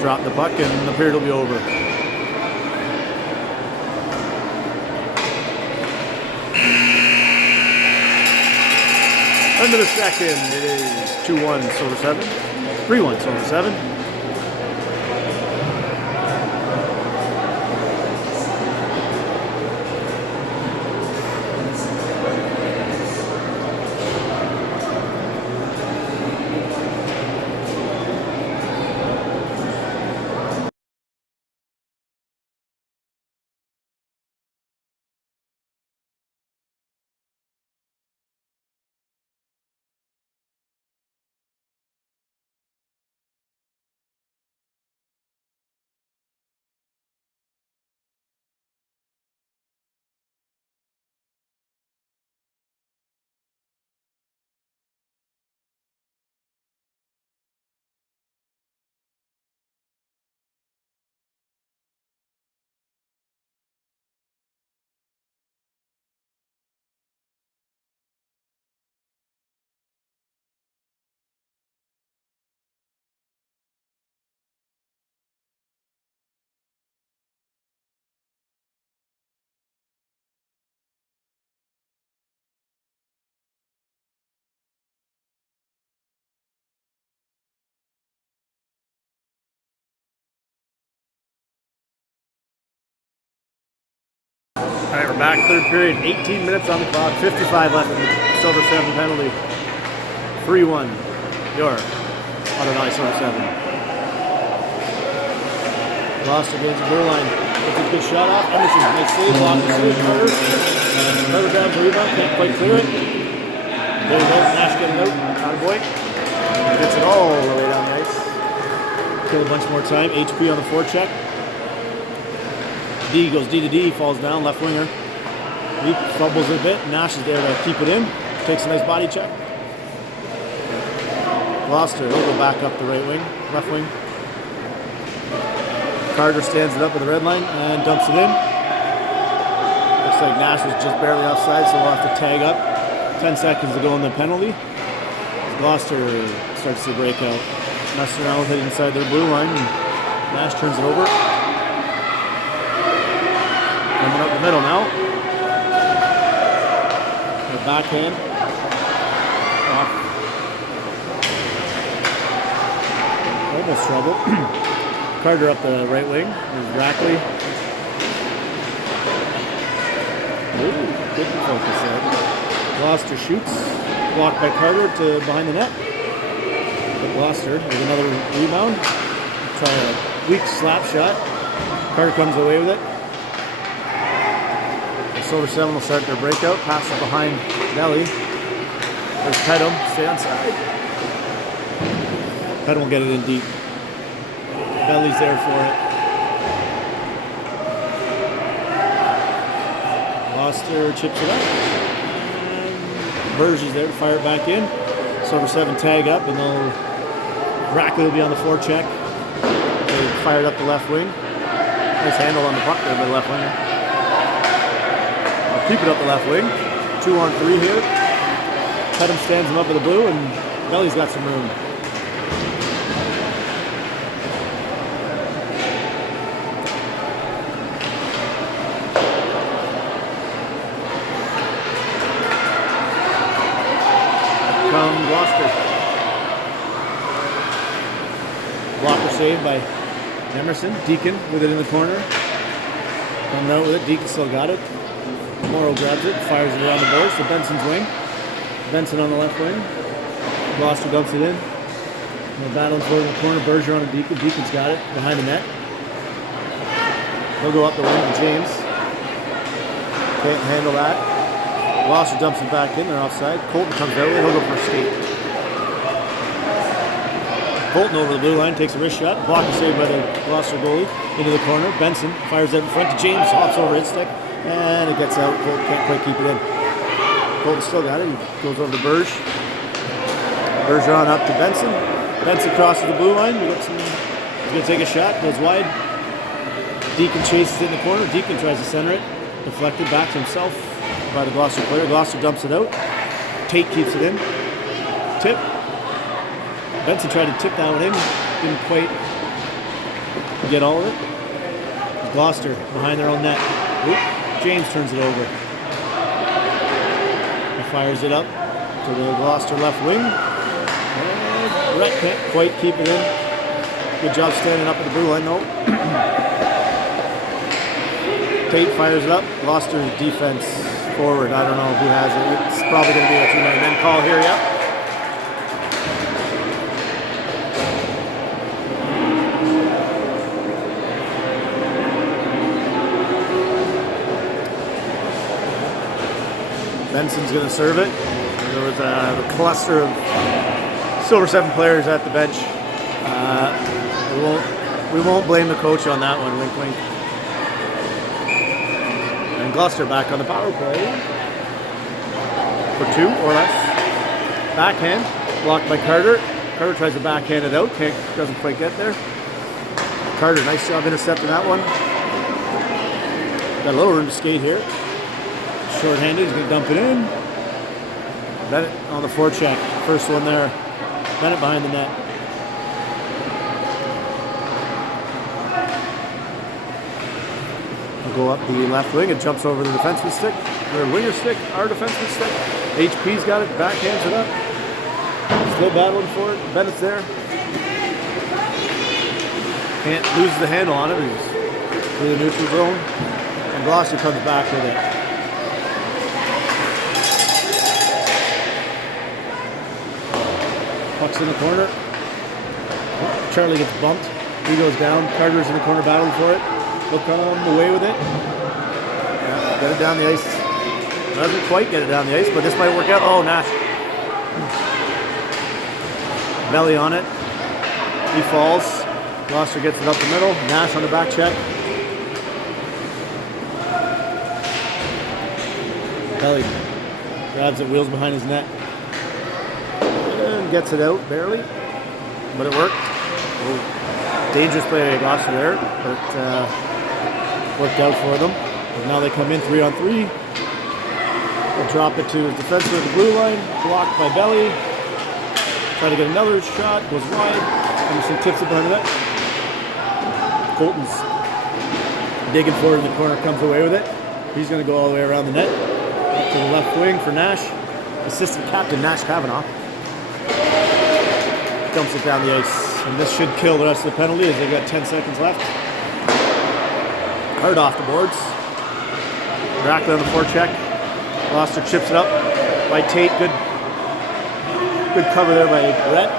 Drop the puck and the period will be over. Under the second, it is 2-1 Silver Seven. 3-1 Silver Seven. All right, we're back, third period, 18 minutes on the clock, 55 left in the Silver Seven penalty. 3-1, your Ottawa Valley Silver Seven. Gloucester gains the blue line, gets a good shot off. Emerson, nice save, blocked the save, Carter. Carter grabs the rebound, can't quite clear it. There you go, Nash getting out, attaboy. Gets it all the way down the ice. Kill a bunch more time, HP on the forecheck. D goes D to D, falls down, left winger. He fumbles a bit. Nash is there to keep it in. Takes a nice body check. Gloucester, he'll go back up the right wing, left wing. Carter stands it up at the red line and dumps it in. Looks like Nash was just barely offside, so we'll have to tag up. 10 seconds to go in the penalty. Gloucester starts to break out. Messing around with it inside their blue line. And Nash turns it over. Coming up the middle now. The backhand. Off. Almost trouble. Carter up the right wing. There's Rackley. Ooh, good focus there. Gloucester shoots. Blocked by Carter to behind the net. But Gloucester with another rebound. Try a weak slap shot. Carter comes away with it. Silver Seven will start their breakout. Pass it behind Belly. There's Pedham. Stay on side. Pedham will get it in deep. Belly's there for it. Gloucester chips it up. And Burge is there to fire it back in. Silver Seven tag up, and they'll Rackley will be on the forecheck. They fired up the left wing. Nice handle on the puck there by the left winger. Keep it up the left wing. 2-on-3 here. Pedham stands him up with the blue, and Belly's got some room. come Gloucester. Blocker save by Emerson. Deacon with it in the corner. Coming out with it. Deacon still got it. Morrow grabs it, fires it around the boards to Benson's wing. Benson on the left wing. Gloucester dumps it in. They're battling for it in the corner. Berger on Deacon. Deacon's got it behind the net. He'll go up the wing to James. Can't handle that. Gloucester dumps it back in. They're offside. Colton comes out. He'll go for a skate. Colton over the blue line takes a wrist shot. Blocker saved by the Gloucester goalie into the corner. Benson fires out in front to James. Hops over his stick. And it gets out. Colton can't quite keep it in. Colton still got it. He goes over to Berge. Bergeron up to Benson. Benson crosses the blue line. He's going to take a shot. Goes wide. Deacon chases it in the corner. Deacon tries to center it. Deflected back to himself by the Gloucester player. Gloucester dumps it out. Tate keeps it in. Tip. Benson tried to tip that one in. Didn't quite get all of it. Gloucester behind their own net. Oop. James turns it over. He fires it up to the Gloucester left wing. And Rhett can't quite keep it in. Good job standing up at the blue line though. Tate fires it up. Gloucester's defense forward. I don't know who has it. It's probably going to be a 2-man men call here, yeah. Benson's going to serve it. There was a cluster of Silver 7 players at the bench. We won't blame the coach on that one. Wink, wink. And Gloucester back on the power play for 2 or less. Backhand blocked by Carter. Carter tries to backhand it out. Doesn't quite get there. Carter, nice job intercepting that one. Got a little room to skate here. Short-handed, he's going to dump it in. Bennett on the forecheck. First one there. Bennett behind the net. We'll go up the left wing. It jumps over the defenseman stick. Their winger stick, our defenseman stick. HP's got it, backhands it up. Still battling for it. Bennett's there. Can't lose the handle on it. He's through the neutral zone. And Gloucester comes back with it. Puck's in the corner. Charlie gets bumped. He goes down. Carter's in the corner battling for it. He'll come away with it. Yeah, get it down the ice. Doesn't quite get it down the ice, but this might work out. Oh, Nash. Belly on it. He falls. Gloucester gets it up the middle. Nash on the back check. Belly grabs it, wheels behind his net. And gets it out, barely. But it worked. Oh, dangerous play by Gloucester there, but worked out for them. And now they come in 3-on-3. They'll drop it to his defenseman at the blue line. Blocked by Belly. Try to get another shot. Goes wide. Emerson tips it behind the net. Colton's digging forward in the corner. Comes away with it. He's going to go all the way around the net. Up to the left wing for Nash. Assistant captain Nash Kavanaugh. Dumps it down the ice. And this should kill the rest of the penalty as they've got 10 seconds left. Hard off the boards. Rackley on the forecheck. Gloucester chips it up by Tate. Good cover there by Rhett.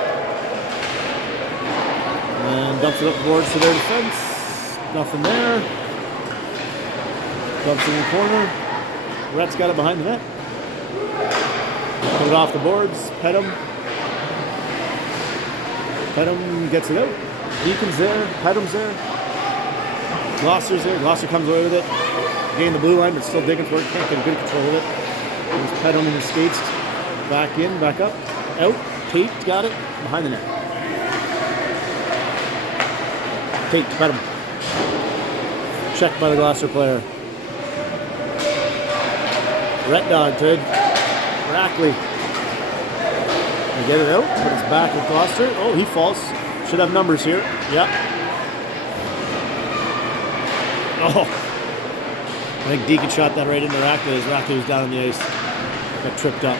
And dumps it up the boards to their defense. Nothing there. Dumps it in the corner. Rhett's got it behind the net. Put it off the boards. Pettum. Pettum gets it out. Deacon's there. Pettum's there. Gloucester's there. Gloucester comes away with it. Gain the blue line, but still digging for it. Can't get good control of it. There's Pettum in his skates. Back in, back up. Out. Tate got it. Behind the net. Tate to Pettum. Checked by the Gloucester player. Red dog to Rackley. They get it out, but it's back with Gloucester. Oh, he falls. Should have numbers here. Yep. Oh. I think Deacon shot that right into Rackley as Rackley was down on the ice. Got tripped up.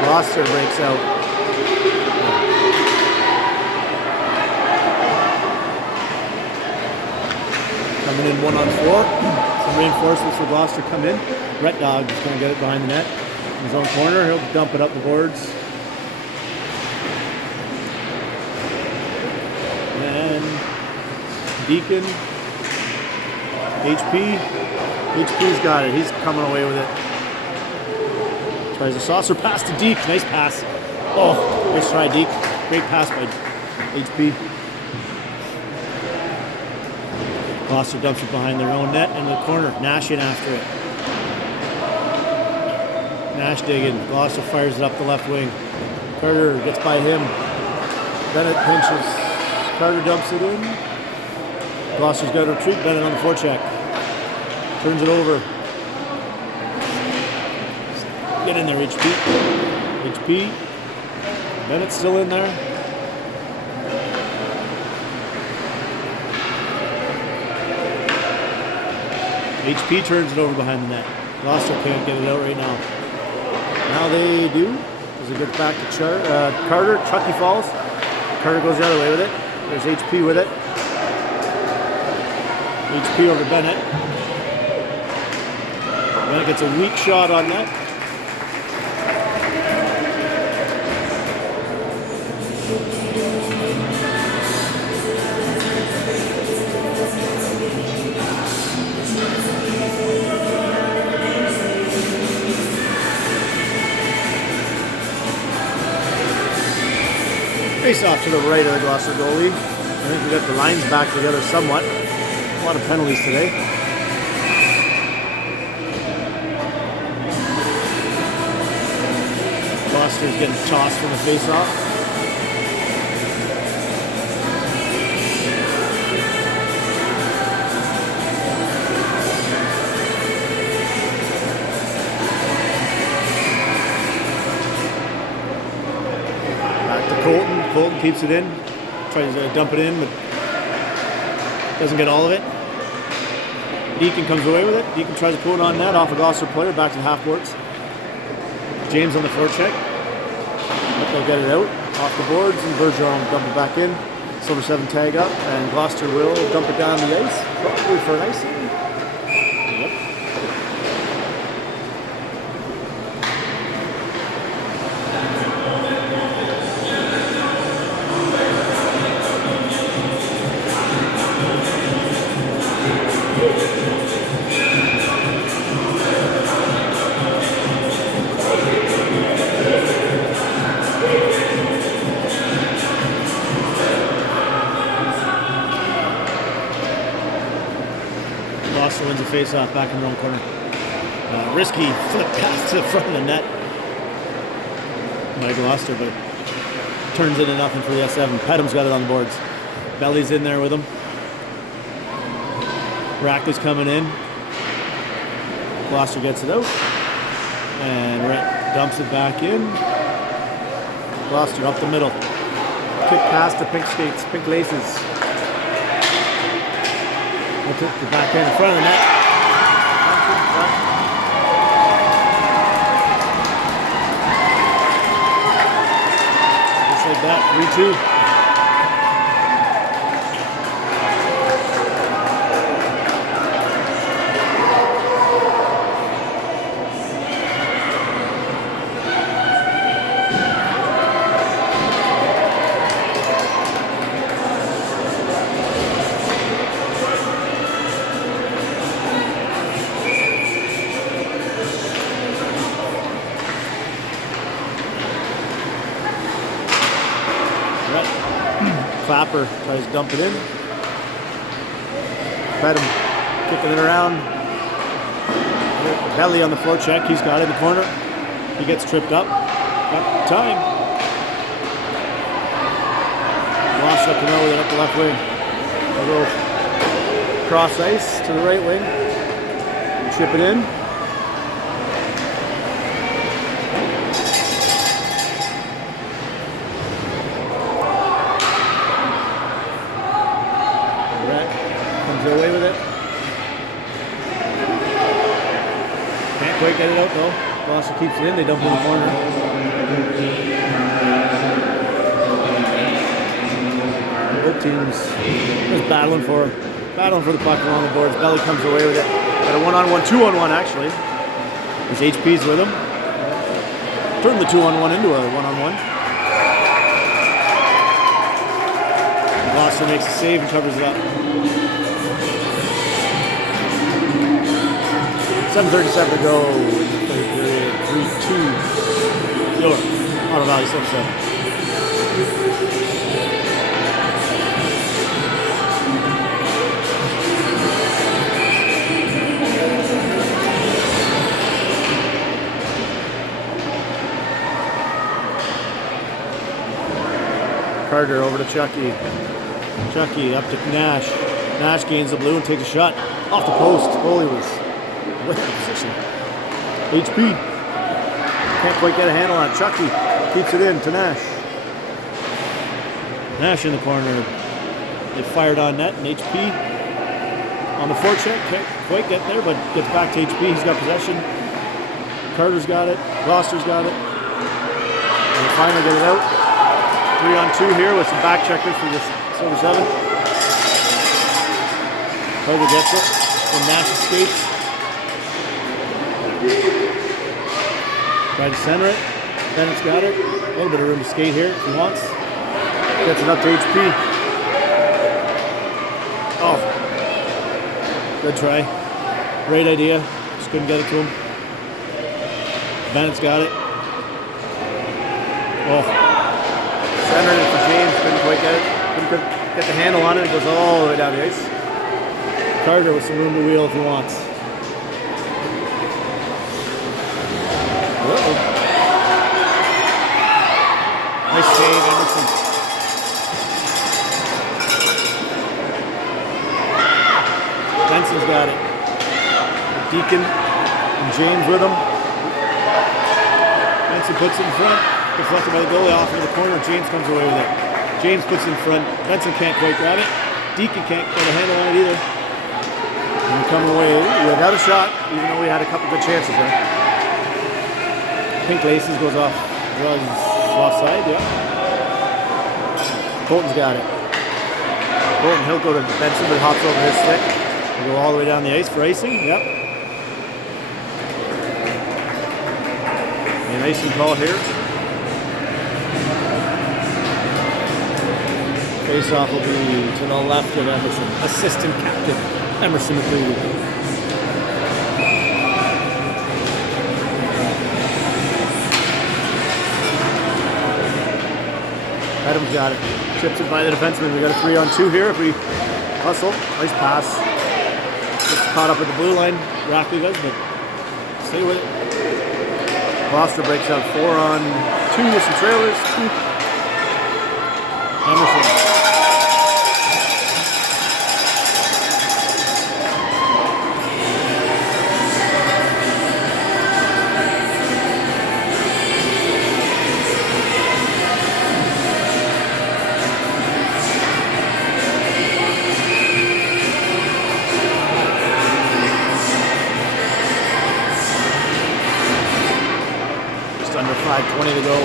Gloucester breaks out. Coming in 1-on-4. Some reinforcements for Gloucester come in. Red Dog is going to get it behind the net. In his own corner, he'll dump it up the boards. And Deacon, HP's got it. He's coming away with it. Tries a saucer pass to Deke. Nice pass. Oh, nice try, Deke. Great pass by HP. Gloucester dumps it behind their own net in the corner. Nash in after it. Nash digging. Gloucester fires it up the left wing. Carter gets by him. Bennett pinches. Carter dumps it in. Gloucester's got to retreat. Bennett on the forecheck. Turns it over. Get in there, HP. HP. Bennett's still in there. HP turns it over behind the net. Gloucester can't get it out right now. Now they do. As it gets back to Carter. Chucky falls. Carter goes the other way with it. There's HP with it. HP over Bennett. Bennett gets a weak shot on that. Face off to the right of the Gloucester goalie. I think we got the lines back together somewhat. A lot of penalties today. Gloucester's getting tossed from the face off. Colton keeps it in, tries to dump it in, but doesn't get all of it. Deacon comes away with it. Deacon tries to pull it on net off a Gloucester player, back to the half boards. James on the forecheck. But they'll get it out, off the boards, and Bergeron will dump it back in. Silver 7 tag up, and Gloucester will dump it down the ice, probably for an icing. Yep. Gloucester wins a face-off back in their own corner. Risky flip pass to the front of the net by Gloucester, but turns into nothing for the S7. Petham's got it on the boards. Belly's in there with him. Rackley's coming in. Gloucester gets it out. And dumps it back in. Gloucester up the middle. Kick pass to Pink Skates, Pink Laces. We'll take the backhand in front of the net. Just like that, 3-2. Clapper tries to dump it in. Pettam kicking it around. Belly on the forecheck. He's got it in the corner. He gets tripped up. Got time. Lost looking over there up the left wing. They'll go cross ice to the right wing. Chip it in. Away with it. Can't quite get it out though. Gloucester keeps it in. They dump it in the corner. Both teams just battling for the puck along the boards. Belly comes away with it. Got a 1-on-1, 2-on-1 actually. His HP's with him. Turned the 2-on-1 into a 1-on-1. Gloucester makes a save and covers it up. 7:37 to go in the third period. 3-2. York. Ottawa Valley 7-7. Carter over to Chucky. Chucky up to Nash. Nash gains the blue and takes a shot off the post. Goalie was way out of position. HP can't quite get a handle on it. Chucky keeps it in to Nash. Nash in the corner. They fired on net and HP on the forecheck. Can't quite get there, but gets back to HP. He's got possession. Carter's got it. Gloucester's got it. And they finally get it out. 3-on-2 here with some back checkers for this Silver 7. Carter gets it. And Nash escapes. Try to center it. Bennett's got it. A little bit of room to skate here if he wants. Gets it up to HP. Oh. Good try. Great idea. Just couldn't get it to him. Bennett's got it. Oh. Centered it for James, couldn't quite get it. Couldn't get the handle on it. It goes all the way down the ice. Carter with some room to wheel if he wants. Uh-oh. Nice save, Emerson. Benson's got it. Deacon and James with him. Benson puts it in front. Deflected by the goalie off into the corner. James comes away with it. James puts it in front. Benson can't quite grab it. Deacon can't get a handle on it either. And we come away with another shot, even though we had a couple good chances there. Pink Laces goes off. Draws offside, yeah. Colton's got it. Colton, he'll go to Benson, but hops over his stick. He'll go all the way down the ice for icing, yep. An icing call here. Face-off will be to the left of Emerson. Assistant captain, Emerson McCready. Adams got it. Chips it by the defenseman. We got a 3-on-2 here if we hustle. Nice pass. Gets caught up at the blue line. Rackley does, but stay with it. Gloucester breaks out 4-on-2 with some trailers. Emerson. Under 5:20 to go,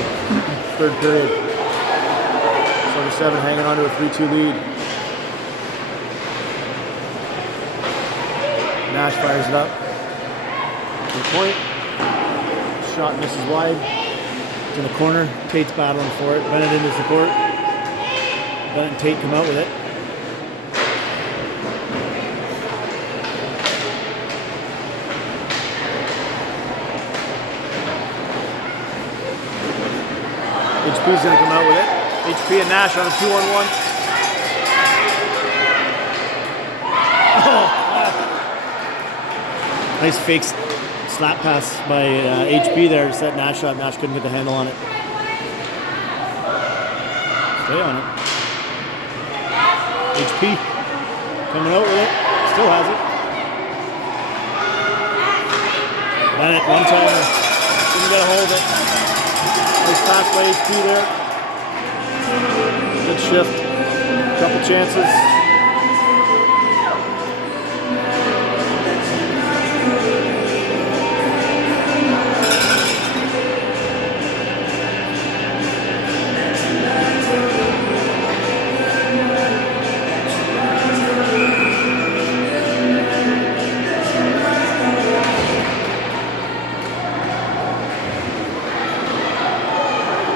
third period. Silver 7 hanging on to a 3-2 lead. Nash fires it up. To the point. Shot misses wide. It's in the corner. Tate's battling for it. Bennett into support. Bennett and Tate come out with it. HP's going to come out with it. HP and Nash on a 2-on-1. Oh. Nice fake slap pass by HP there to set Nash up. Nash couldn't get the handle on it. Stay on it. HP coming out with it. Still has it. Bennett, one-timer. Didn't get a hold of it. Nice pass by HP there. Good shift. Couple chances.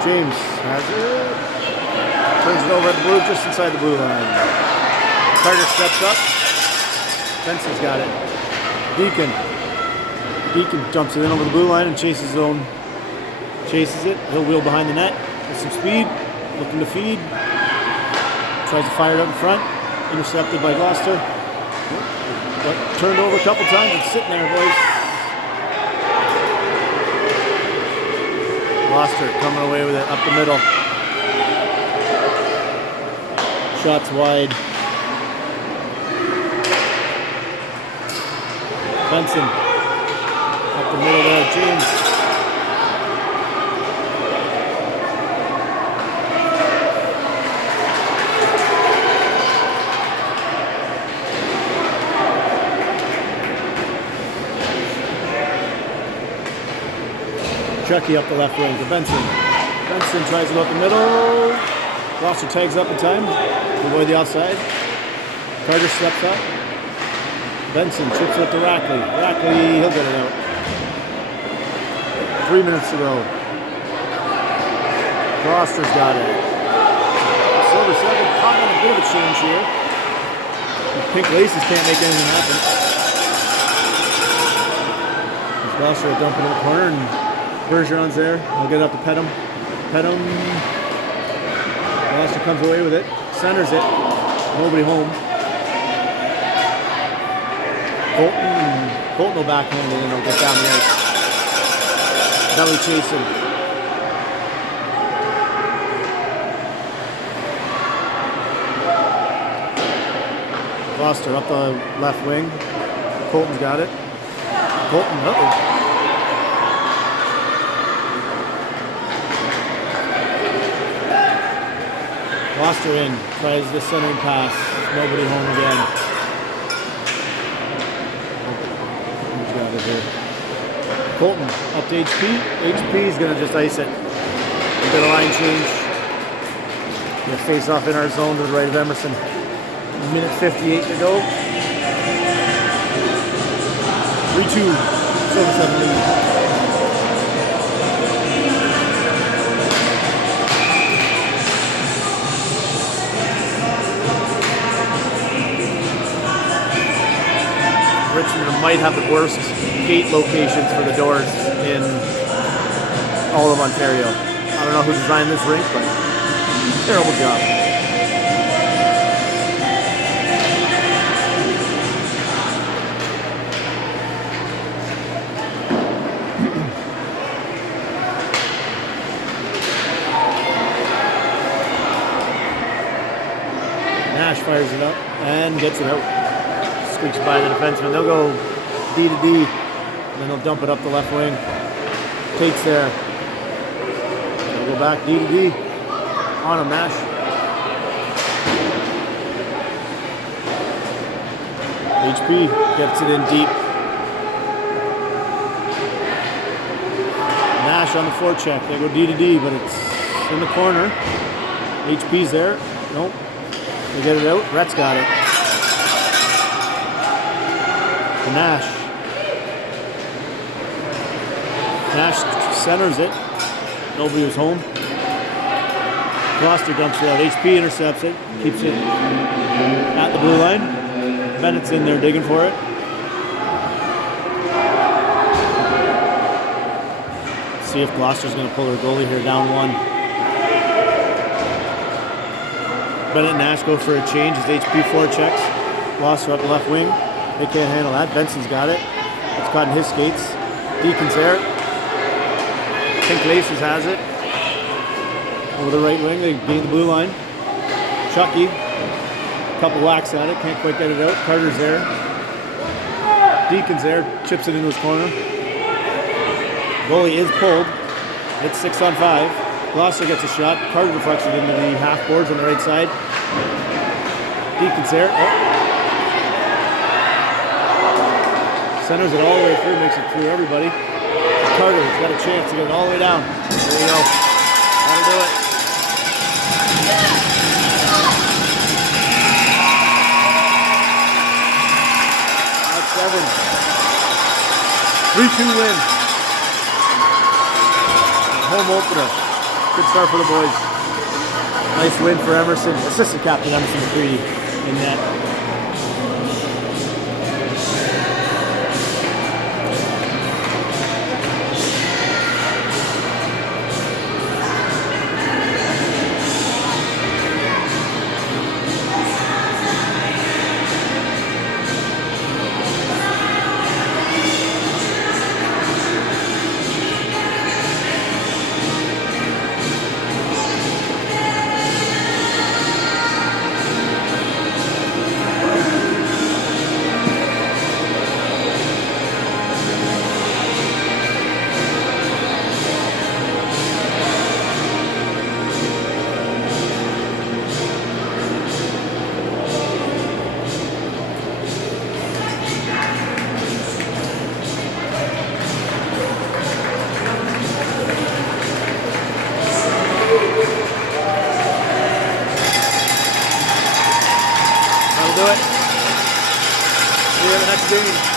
James has it. Turns it over at the blue, just inside the blue line. Carter steps up. Benson's got it. Deacon jumps it in over the blue line and chases it. He'll wheel behind the net with some speed, looking to feed. Tries to fire it up in front. Intercepted by Gloucester. But turned over a couple times. It's sitting there, boys. Gloucester coming away with it up the middle. Shots wide. Benson up the middle there. James. Chucky up the left wing to Benson. Benson tries to go up the middle. Gloucester tags up in time to avoid the offside. Carter steps up. Benson chips it up to Rackley. Rackley, he'll get it out. 3 minutes to go. Gloucester's got it. Silver 7 caught on a bit of a change here. The pink laces can't make anything happen. Gloucester will dump it in the corner and Bergeron's there. He'll get it up to Pettum. Gloucester comes away with it. Centers it. Nobody home. Colton will backhand it and he'll get down the ice. Belly chasing. Gloucester up the left wing. Colton's got it. Colton, Gloucester in, tries the centering pass, nobody home again. Who's got it here? Colton up to HP. HP is going to just ice it. A bit of line change. Going to face off in our zone to the right of Emerson. Minute 58 to go. 3-2, Silver 7 lead. Richmond might have the worst gate locations for the doors in all of Ontario. I don't know who designed this rink, but terrible job. Nash fires it up and gets it out. Squeaks by the defenseman. They'll go D to D, and then they'll dump it up the left wing. Takes there. They'll go back D to D. On him, Nash. HP gets it in deep. Nash on the forecheck. They go D to D, but it's in the corner. HP's there. Nope. They get it out. Rhett's got it. Nash. Nash centers it. Nobody was home. Gloucester dumps it out. HP intercepts it. Keeps it at the blue line. Bennett's in there digging for it. See if Gloucester's going to pull their goalie here down one. Bennett and Nash go for a change as HP forechecks. Gloucester up the left wing. They can't handle that. Benson's got it. It's caught in his skates. Deacon's there. Pink Laces has it. Over the right wing. They gain the blue line. Chucky. A couple whacks at it. Can't quite get it out. Carter's there. Deacon's there. Chips it into his corner. Goalie is pulled. It's 6-on-5. Gloucester gets a shot. Carter deflects it into the half boards on the right side. Deacon's there. Oh. Centers it all the way through, makes it through everybody. Carter's got a chance to get it all the way down. There you go. That'll do it. That's 7. 3-2 win. Home opener. Good start for the boys. Nice win for Emerson. Assistant captain Emerson McCready in net. That'll do it. See you in the next game.